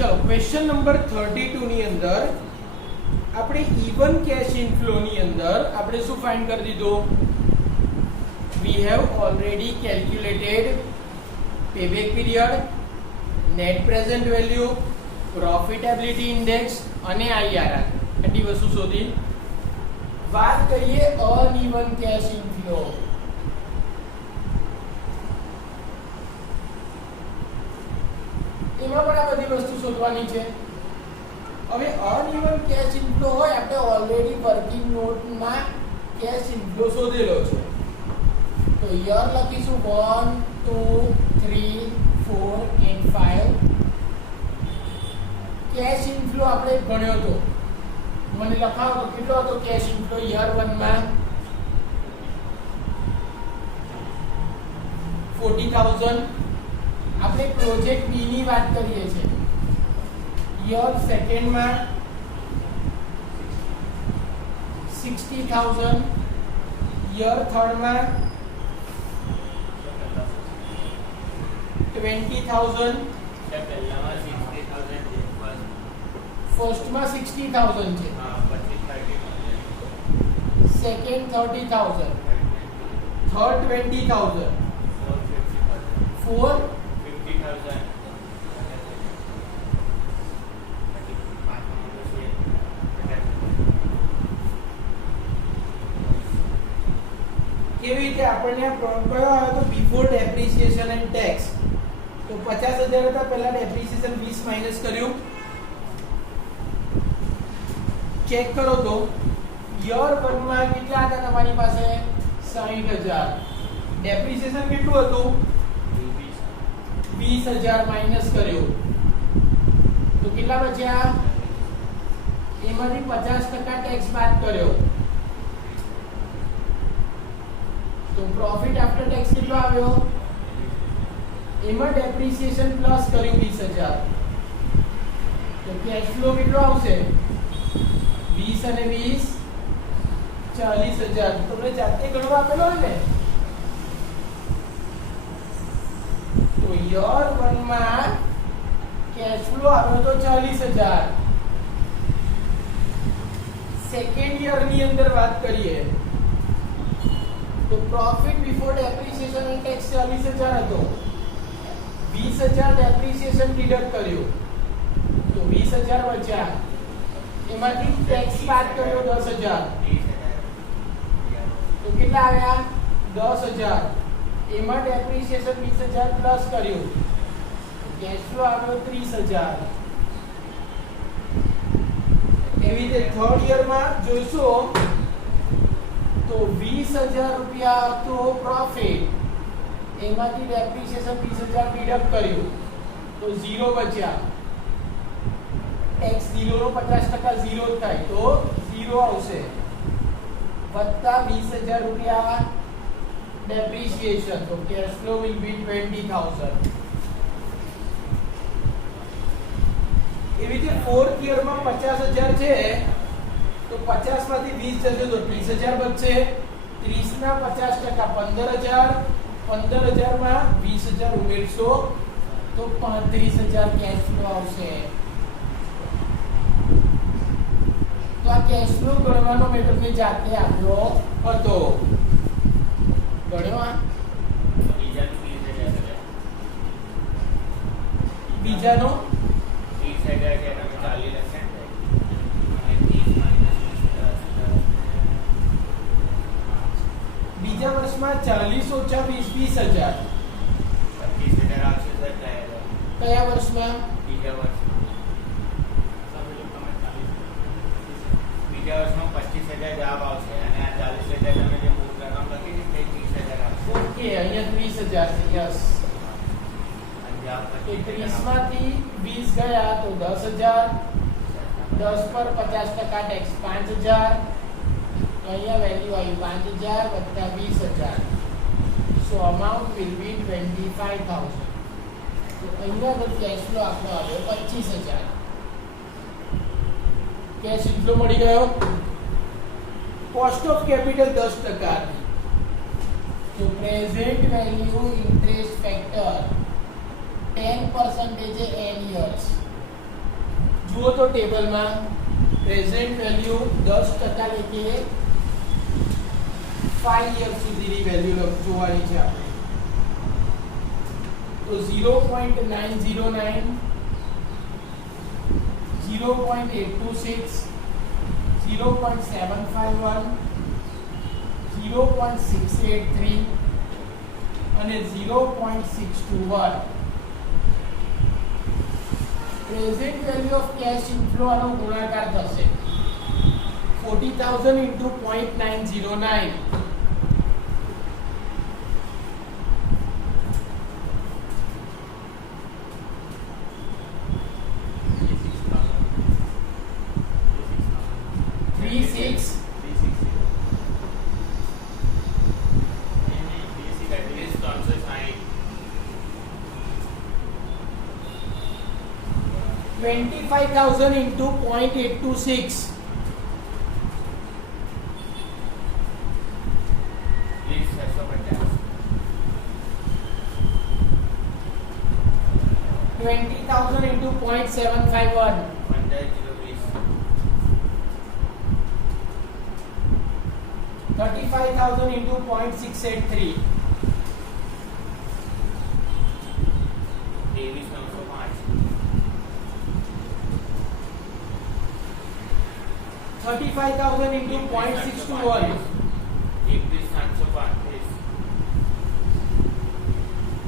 ચલો question number 32 ની અંદર આપણે ઇવન કેશ ઇનફ્લો ની અંદર આપણે શું ફાઇન્ડ કરી દીધું? We have already calculated payback period, net present value, profitability index અને આઈઆરઆર. એટલી વસ્તુ શોધી. વાત કરીએ અનઇવન કેશ ઇનફ્લો. એમાં પણ આ બધી વસ્તુ શોધવાની છે. હવે અનઇવન કેશ ઇનફ્લો હોય, આપણે ઓલરેડી વર્કિંગ નોટમાં કેશ ઇનફ્લો શોધેલો છે. તો યર લખીશું 1 2 3 4 and 5. કેશ ઇનફ્લો આપણે ગણ્યો તો, મને લખાવો કેટલો હતો કેશ ઇનફ્લો યર 1 માં? 40,000. આપણે પ્રોજેક્ટ બી ની વાત કરીએ છીએ. યર સેકન્ડ માં 60,000, યર થર્ડ માં 20,000, ફર્સ્ટ માં 60,000 છે, સેકન્ડ 30,000, થર્ડ 20,000, ફોર્થ 50,000. કેવી રીતે આપણને આ કયો આવ્યો તો બિફોર ડેપ્રિસિએશન એન્ડ ટેક્સ. તો 50,000 હતા, પહેલા ડેપ્રિસિએશન 20 માઈનસ કર્યું. ચેક કરો તો યર 1 માં કેટલા હતા તમારી પાસે? 60,000. ડેપ્રિસિએશન કેટલું હતું? 20,000 માઈનસ કર્યો તો કેટલા બચ્યા? એમાંથી 50% ટેક્સ બાદ કર્યો તો પ્રોફિટ આફ્ટર ટેક્સ કેટલો આવ્યો? એમાં ડેપ્રિસિએશન પ્લસ કર્યું 20,000 તો કેશ ફ્લો કેટલો આવશે? 20 અને 20 40,000. તમને જાતે ગણવા આપેલો હોય ને. તો યર 1 માં કેશ ફ્લો આવ્યો તો 40,000. સેકન્ડ યર ની અંદર વાત કરીએ તો profit before depreciation and tax 40,000 હતો. 20,000 ડેપ્રિસિએશન ડિડક્ટ કર્યું તો 20,000 બચ્યા. એમાંથી ટેક્સ બાદ કર્યો 10,000 તો કેટલા આવ્યા? 10,000. એમાં ડેપ્રિસિએશન 20,000 પ્લસ કર્યું કેશ ફ્લો આવ્યો 30,000. એવી રીતે થર્ડ યર માં જોઈશું તો 20,000 રૂપિયા હતો પ્રોફિટ, એમાંથી ડેપ્રિસિએશન 20,000 ડિડક્ટ કર્યું તો 0 બચ્યા. ટેક્સ 0 નો 50% 0 થાય તો 0 આવશે, વત્તા 20,000 રૂપિયા depreciation. So cash flow will be 20,000. એવી રીતે ફોર્થ યર માં 50,000 છે તો 50 માંથી 20 જશે તો 30,000 બચશે. 30 ના 50% 15,000. 15,000 માં 20,000 ઉમેરશો તો 35,000 કેશ ફ્લો આવશે. તો આ કેશ ફ્લો ગણવાનો મેં તમને જાતે આપ્યો હતો. ગણ્યો? બીજાનો 30,000 છે, તમે 40 લખશે ને બીજા વર્ષમાં 40 ઓછા 20,000. 25,000 આવશે સર. કયા વર્ષમાં? બીજા વર્ષમાં 25,000 જવાબ આવશે અને આ 40,000 તમે જે મૂળ રકમ લખી છે તે 30,000 આવશે. ઓકે, અહીંયા 30,000 છે. યસ. તો 30 માંથી 20 ગયા તો 10,000. 10 પર 50% ટેક્સ 5,000. તો અહીંયા વેલ્યુ આવી 5,000 વત્તા 20,000. સો અમાઉન્ટ વિલ બી 25,000. તો અહીંયા તો કેશ ફ્લો આપણો આવ્યો 25,000. કેશ ઇનફ્લો મળી ગયો. Cost of capital 10%. તો present value interest factor 10% in years. જુઓ તો ટેબલમાં પ્રેઝન્ટ વેલ્યુ 10% લેખે 5 યર સુધીની વેલ્યુ જોવાની છે આપણે. તો 0.909, 0.826, 0.751, 0.683 અને 0.621. Present value of cash inflow આનો ગુણાકાર થશે 40,000 into 0.909. $25,000 into 0.826. $20,000 into 0.751. 35,000 into 0.683. 35,000 into 0.621.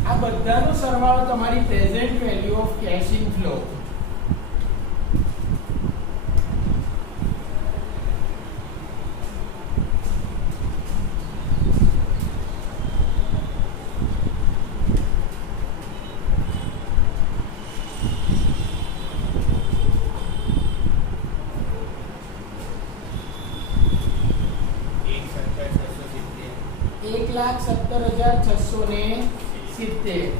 આ બધાનો સરવાળો તમારી present value of cash inflow. $1,17,670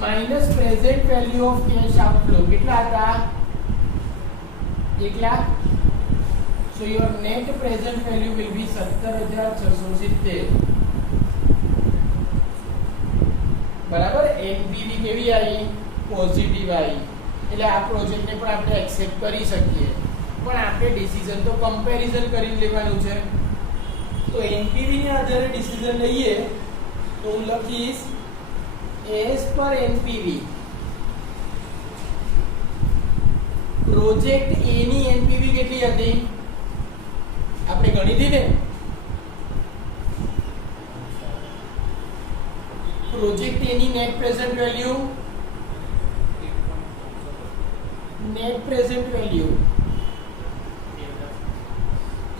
minus present value of cash outflow કેટલા હતા? 1 lakh. So your net present value will be 17,670. બરાબર. એનપીવી કેવી આવી? પોઝિટિવ આવી. એટલે આ પ્રોજેક્ટને પણ આપણે એક્સેપ્ટ કરી શકીએ, પણ આપણે ડિસિઝન તો કમ્પેરિઝન કરીને લેવાનું છે. તો એનપીવી ના આધારે ડિસિઝન લઈએ તો હું લખીશ એસ પર એનપીવી. પ્રોજેક્ટ એ ની એનપીવી કેટલી હતી? આપણે ગણી હતી ને. પ્રોજેક્ટ એ ની net present value, net present value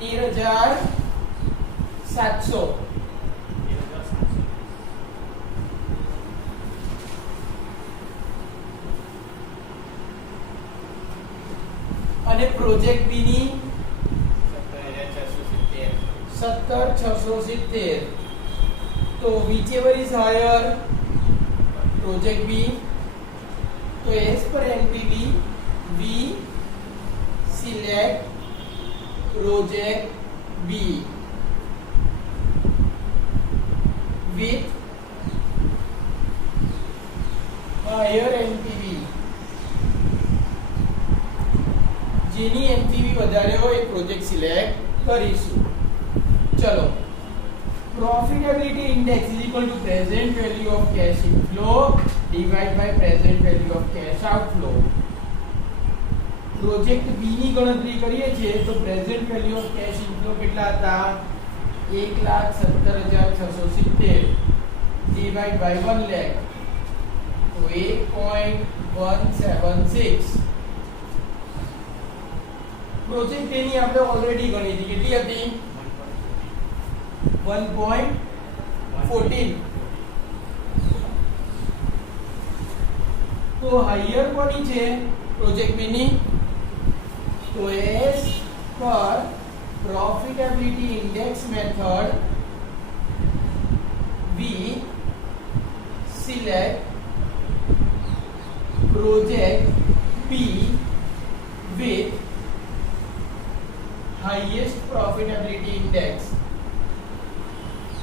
13,700. અને પ્રોજેક્ટ બી ની 17,670. તો whichever is higher, project B. તો as per NPV we select project B with higher NPV. જેની એનપીવી વધારે હોય એ પ્રોજેક્ટ સિલેક્ટ કરીશું. ચલો, profitability index is equal to present value of cash inflow divide by present value of cash outflow. Project B ની ગણતરી કરીએ છીએ તો present value of cash inflow કેટલા હતા? 1,17,670 ડિવાઇડ બાય 1 લાખ તો 8.176. પ્રોજેક્ટ એની આપણે ઓલરેડી ગણી હતી. કેટલી હતી? 1.14. તો હાયર કોની છે? પ્રોજેક્ટ બી ની. તો as per profitability index method we select project B with highest profitability index.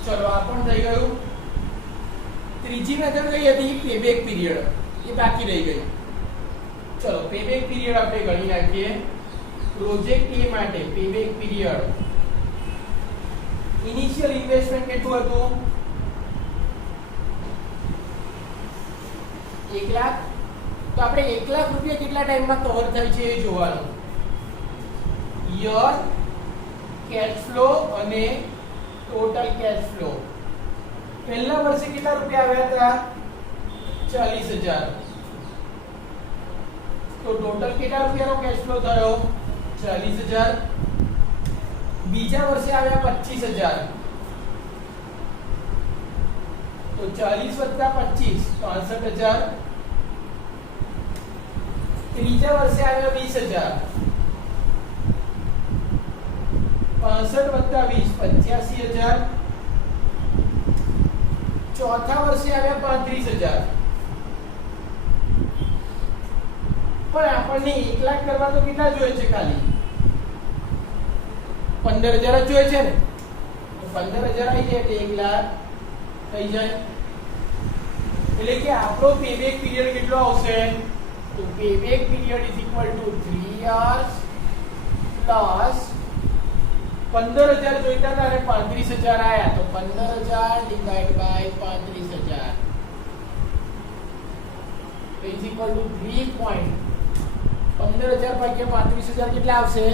ચલો આ પણ થઈ ગયું. ત્રીજી મેથડ કઈ હતી? પેબેક પીરિયડ. એ બાકી રહી ગઈ. ચલો પેબેક પીરિયડ આપણે ગણી નાખીએ. પ્રોજેક્ટ A માટે પેબેક પીરિયડ ઇનિશિયલ ઇન્વેસ્ટમેન્ટ કેટલું હતું? 1 લાખ. તો આપણે 1 લાખ રૂપિયા કેટલા ટાઈમમાં કવર થાય છે એ જોવાનું. યર કેશ ફ્લો અને ટોટલ કેશ ફ્લો. પહેલા વર્ષે કેટલા રૂપિયા આવ્યા હતા? 40,000. તો ટોટલ કેટલા રૂપિયાનો કેશ ફ્લો થયો? 40,000. બીજા વર્ષે આવ્યા 25,000. તો 40 + 25 65,000. ત્રીજા વર્ષે આવ્યા 20,000. 65 + 20 85,000. ચોથા વર્ષે આવ્યા 35,000. પણ આપણને 1 લાખ કરવા તો કેટલા જોઈએ છે? ખાલી 15,000 જ જોઈએ છે ને. તો 15,000 આવી જાય એટલે 1 લાખ થઈ જાય. એટલે કે આપણો પેબેક પીરિયડ કેટલો આવશે? તો પેબેક પીરિયડ = 3 years પ્લસ 15,000 જોઈતા હતા અને 35,000 આયા તો 15,000 / 35,000 is equal to 3 point 15,000 ભાગ્યા 35,000 કેટલા આવશે?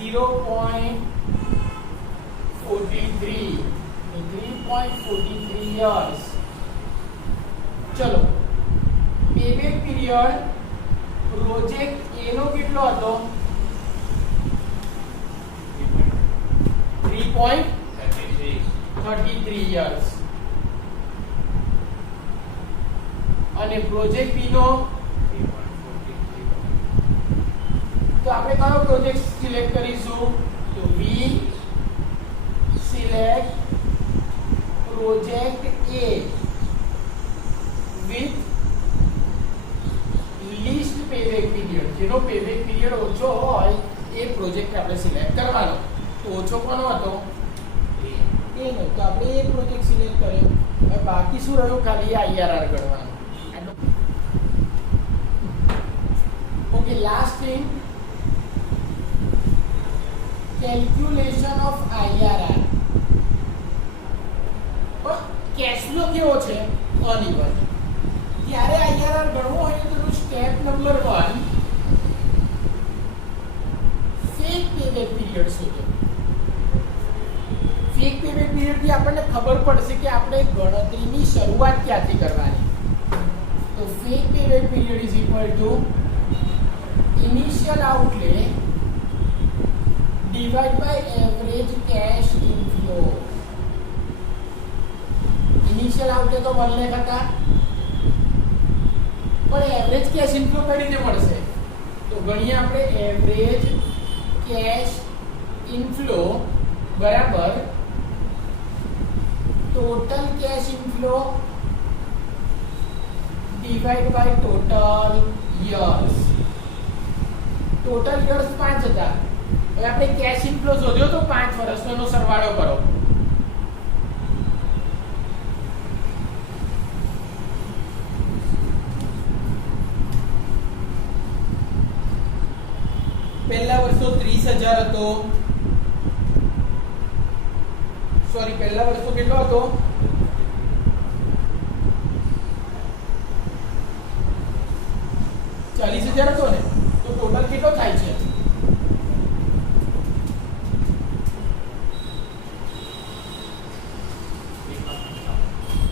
0.43. 3.43 years. ચલો પેબેક પીરિયડ પ્રોજેક્ટ A નો કેટલો હતો? 3.33 years. અને પ્રોજેક્ટ B નો તો આપણે કયો પ્રોજેક્ટ સિલેક્ટ કરીશું? તો B select project A with least payback period. જેનો payback period ઓછો હોય એ પ્રોજેક્ટ આપણે સિલેક્ટ કરવાનો. તો ઓછો કોનો હતો? A નો. તો આપણે એ પ્રોજેક્ટ સિલેક્ટ કર્યો. હવે બાકી શું રહ્યું? ખાલી IRR ગણવાનું. Okay, last thing, calculation of IRR. Cash flow કેવો છે? અનઇવન. ત્યારે IRR ગણવો હોય તો step number 1 fake payback period શોધો. ફેક પેબેક પીરિયડ થી આપણને ખબર પડશે કે આપણે ગણતરીની શરૂઆત ક્યાંથી કરવાની. તો fake payback period = initial outlay / average cash inflow. Initial outlay તો 1 લાખ હતા, પણ એવરેજ કેશ ઇનફ્લો કઈ રીતે મળશે? તો ગણીએ આપણે. એવરેજ કેશ ઇનફ્લો બરાબર total cash inflow / total years. Total years 5 હતા. હવે આપણે કેશ ઇનફ્લો શોધ્યો તો 5 વર્ષનો, એનો સરવાળો કરો. પહેલા વર્ષનો 30,000 હતો. સોરી, પહેલા વર્ષનો કેટલો હતો? 40,000 હતો ને. તો ટોટલ કેટલો થાય છે?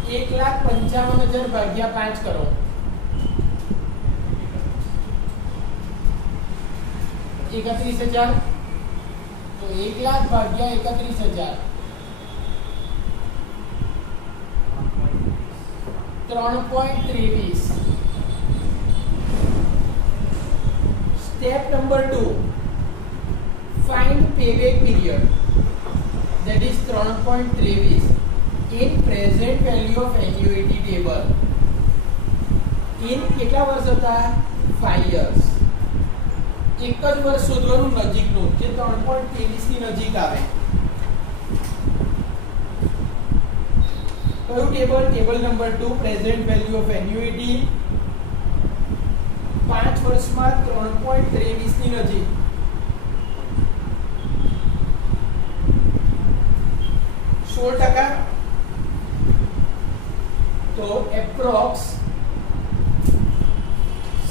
1,55,000 ભાગ્યા 5 કરો. 31,000. તો 1 લાખ ભાગ્યા 31,000 3.23. Step number 2, find payback period, that is 3.23 in present value of annuity table. In કેટલા વર્ષ હતા? 5 years. એક જ વર્ષ શોધવાનું નજીકનું, જે 3.23 ની નજીક આવે. તો કયું table? Table number 2, present value of annuity 5 વર્ષમાં 3.23 ની નજીક. %16 તો એપ્રોક્સ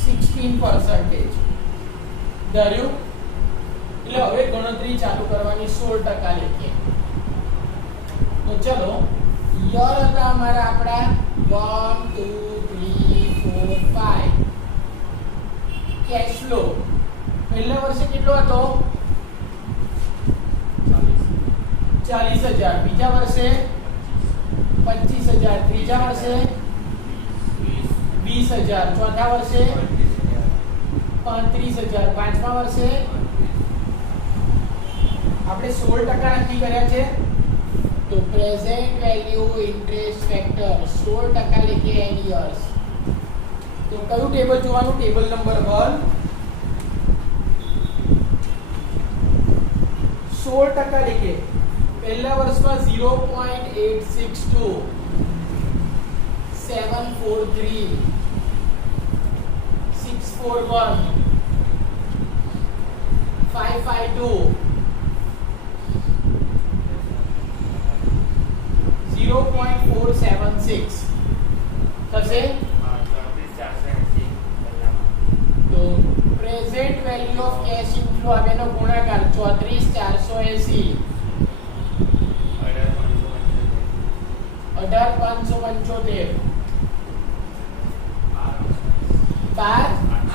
16% ધર્યું. એટલે હવે ગણતરી ચાલુ કરવાની. 16% લખીએ તો ચલો યર હતા અમારા આપણા 1 2 3 4 5. કેશ ફ્લો પહેલા વર્ષે કેટલો હતો? 40,000. બીજા વર્ષે 25,000. ત્રીજા વર્ષે 20,000. ચોથા વર્ષે 35,000. પાંચમા વર્ષે આપણે 16% નક્કી કર્યા છે. તો પ્રેઝન્ટ વેલ્યુ ઇન્ટરેસ્ટ ફેક્ટર 16% લખીએ એન યર્સ. તો કયું ટેબલ જોવાનું? Table number 1. 16% લખીએ. પહેલા વર્ષમાં 0.862 743 641 552 0.476 થશે. તો present value of cash inflow આવેનો ગુણાકાર 34480 18,575 820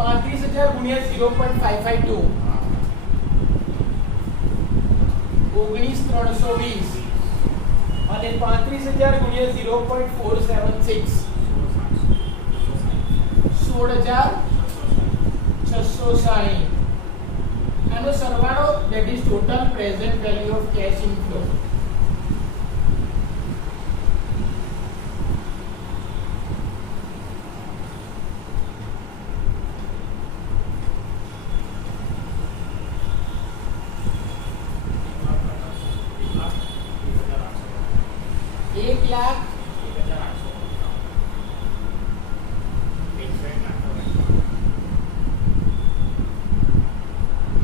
35,000 ગુણ્યા 0.552 19,320 અને 35,000 ગુણ્યા 0.476 16,660. આનો સરવાળો that is total present value of cash inflow. एक lakh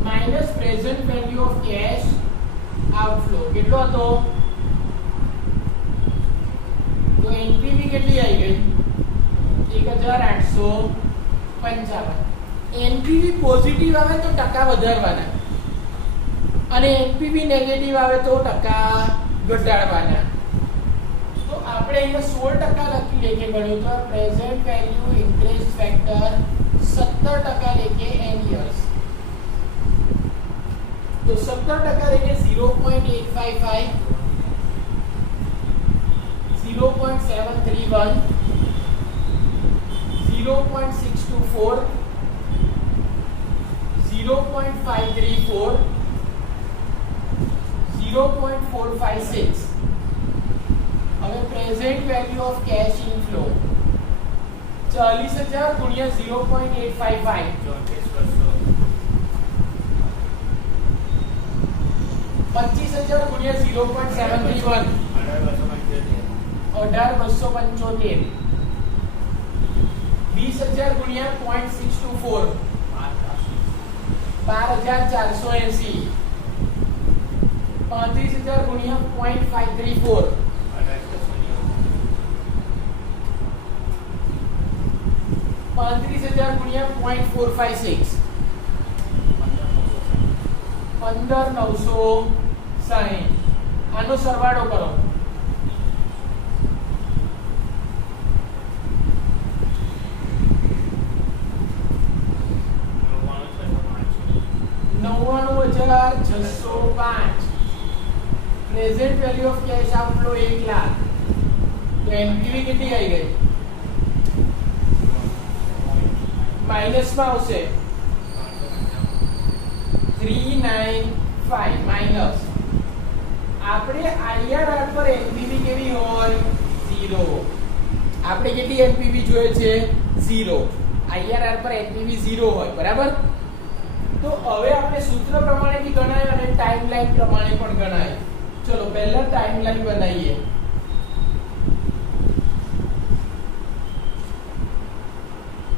minus present value of cash outflow કેટલો હતો? તો એનપીવી કેટલી આવી ગઈ? 1855. એનપીવી પોઝિટિવ આવે તો ટકા વધારવાના અને એનપીવી નેગેટિવ આવે તો ટકા ઘટાડવાના. તો આપણે અહીંયા 16% લખી લઈએ કે ગણ્યું તો પ્રેઝન્ટ વેલ્યુ ઇન્ટરેસ્ટ ફેક્ટર 17% લખીએ એન યર્સ. તો 17% લઈએ 0.855 0.731 0.624 0.534 0.456. હવે present value of cash inflow 40,000 ગુણ્યા 0.855 25,000 ગુણ્યા 0.731 18,275 20,000 ગુણ્યા 0.624 12,480 35,000 ગુણ્યા 0.534 35,000 ગુણ્યા 0.456 15,960. આનો સરવાળો કરો. $99,605. Present value of cash outflow 1 lakh. તો એનપીવી કેટલી આવી ગઈ? માઈનસમાં આવશે 395 માઈનસ. આપણે આઈઆરઆર પર એનપીવી કેવી હોય? 0. આપણે કેટલી એનપીવી જોઈએ છે? 0. IRR પર NPV 0 હોય બરાબર. તો હવે આપણે સૂત્ર પ્રમાણે બી ગણાય અને ટાઈમલાઈન પ્રમાણે પણ ગણાય. ચલો પહેલા ટાઈમલાઈન બનાવીએ.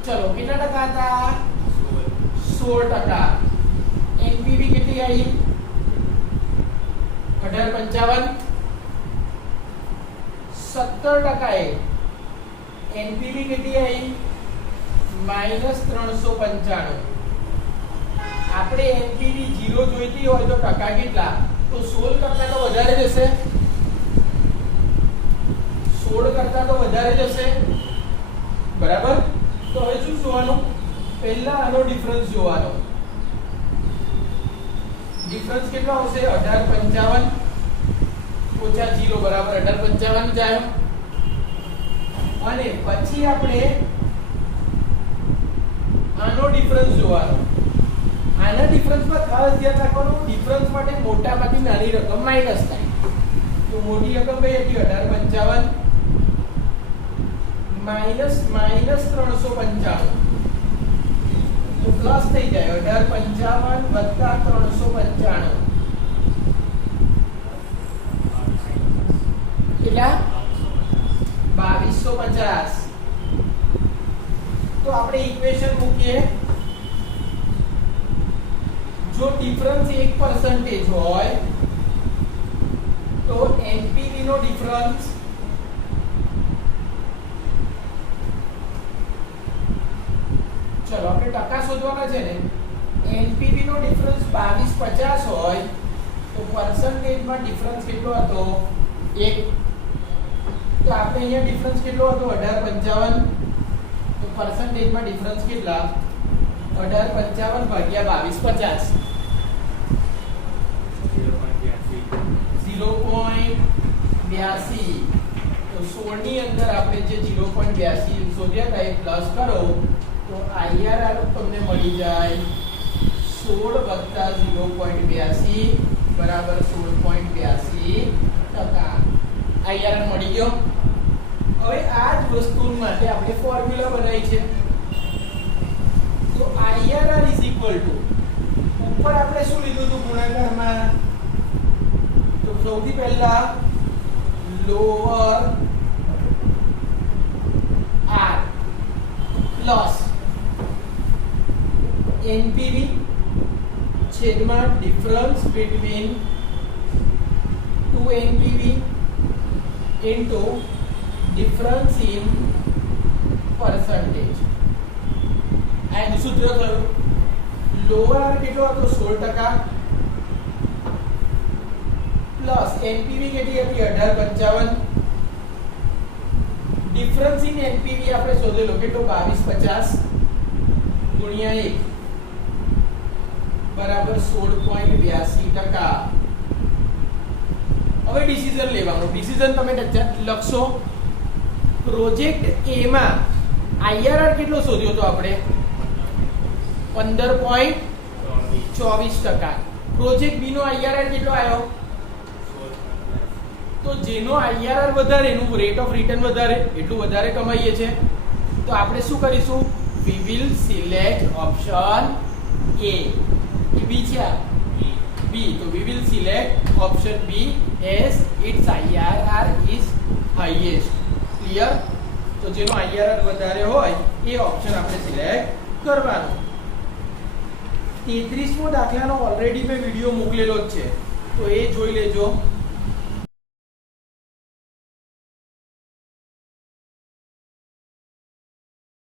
ચલો કેટલા ટકા હતા? 16%. NPV કેટલી આવી? 1855. 17% એ NPV કેટલી આવી? -395. આપણે NPV 0 જોઈતી હોય તો ટકા કેટલા? તો 16% તો વધારે જશે. 16 કરતા તો વધારે જશે બરાબર. તો હવે શું જોવાનું? પહેલા આનો ડિફરન્સ જોવાનો. ડિફરન્સ કેટલો આવશે? 1855 ઓછા 0 બરાબર 1855 જાય. અને પછી આપણે આનો ડિફરન્સ જોવાનો. આના ડિફરન્સમાં ખાસ ધ્યાન રાખવાનું, ડિફરન્સ માટે મોટામાંથી નાની રકમ માઈનસ થાય. તો મોટી રકમ કઈ હતી? 1855 માઈનસ -395 તો પ્લસ થઈ જાય 1855 વત્તા 395 કેટલા? 2250. તો આપણે ઇક્વેશન મૂકીએ. જો ડિફરન્સ 1% હોય તો NPV નો ડિફરન્સ ચલો આપણે ટકા શોધવાના છે ને. NPV નો ડિફરન્સ 2250 હોય તો પર્સન્ટેજમાં ડિફરન્સ કેટલો હતો? 1. તો આપણે અહીંયા ડિફરન્સ કેટલો હતો? 1855. તો પર્સન્ટેજમાં ડિફરન્સ કેટલા? 1855 ભાગ્યા 2250 0.82. તો 16 ની અંદર આપણે જે 0.82 શોધ્યા હતા એ પ્લસ કરો તો IRR તમને મળી જાય 16 + 0.82 બરાબર 16.82%. IRR મળી ગયો. હવે આ જ વસ્તુ માટે આપણે ફોર્મ્યુલા બનાવી છે. તો IRR ઉપર આપણે શું લીધું હતું ગુણાકારમાં? તો સૌથી પહેલા લોઅર R પ્લસ NPV છેદમાં difference between 2 NPV into difference in percentage. એનું સૂત્ર કયું? લોઅર R કેટલો હતો? 16% પ્લસ NPV કેટલી હતી? 1855. ડિફરન્સ ઇન NPV આપણે શોધેલો કેટલો? 2250 ગુણ્યા 1 બરાબર 16.82%. હવે ડિસિઝન લેવાનું. ડિસિઝન તમે લખશો. પ્રોજેક્ટ A માં IRR કેટલો શોધ્યો તો આપણે? 15.24%. પ્રોજેક્ટ B નો IRR કેટલો આવ્યો? તો જેનો IRR વધારે એનું રેટ ઓફ રિટર્ન વધારે, એટલું વધારે કમાઈએ છે. તો આપણે શું કરીશું? we will select option A. A B છે આ B. તો we will select option B as its IRR is highest. Clear? તો જેનો IRR વધારે હોય એ ઓપ્શન આપણે સિલેક્ટ કરવાનો. 33મો દાખલાનો ઓલરેડી મેં વિડિયો મોકલેલો જ છે તો એ જોઈ લેજો.